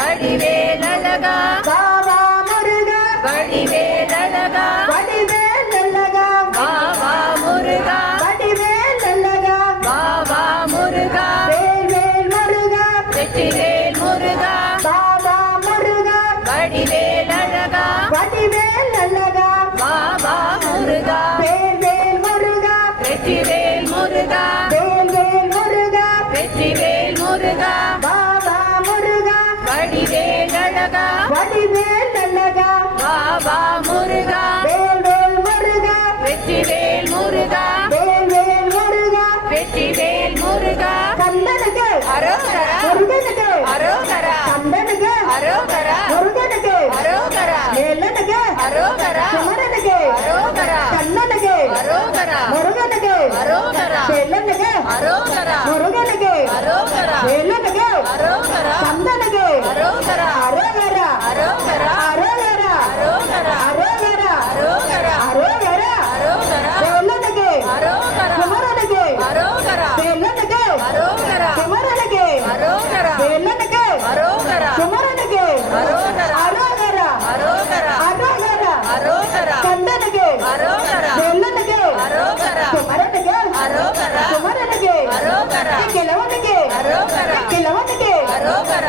வடிவேலழகா பாவா முருகா வடிவேலழகா வடிவேலழகா பாவா முருகா வடிவேலழகா பாவா முருகா வேல்வேல் முருகா வெற்றிவேல் முருகா பாவா முருகா வடிவேலழகா வடிவேலழகா பாவா முருகா வேல்வேல் முருகா வெற்றிவேல் முருகா வேல்வேல் முருகா வெற்றிவேல் முருகா பாவா முருகா வடிவேலழகா வடிவேலழகா பாவா முருகா வேல்வேல் முருகா வெற்றிவேல் முருகா வேல்வேல் முருகா வெற்றிவேல் முருகா கந்தனுக்கு அரோகரா முருகனுக்கு அரோகரா கந்தனுக்கு அரோகரா முருகனுக்கு அரோகரா வேலனுக்கு அரோகரா குமரனுக்கு அரோகரா கண்ணனுக்கு அரோகரா முருகனுக்கு அரோகரா வேலனுக்கு அரோகரா முருகனுக்கு அரோகரா வேலனுக்கு அரோகரா கந்தனுக்கு அரோகரா அரோகரா அரோகரா அரோகரா அரோகரா அரோகரா அரோகரா அரோகரா அரோகரா வேலனுக்கு அரோகரா குமரனுக்கு அரோகரா வேலனுக்கு அரோகரா குமரனுக்கு அரோகரா வேலனுக்கு அரோகரா குமரனுக்கு அரோகரா அரோகரா அரோகரா அரோகரா அரோகரா கந்தனுக்கு அரோகரா வேலனுக்கு அரோகரா குமரனுக்கு அரோகரா குமரனுக்கு அரோகரா கிழவனுக்கு அரோகரா கிழவனுக்கு அரோகரா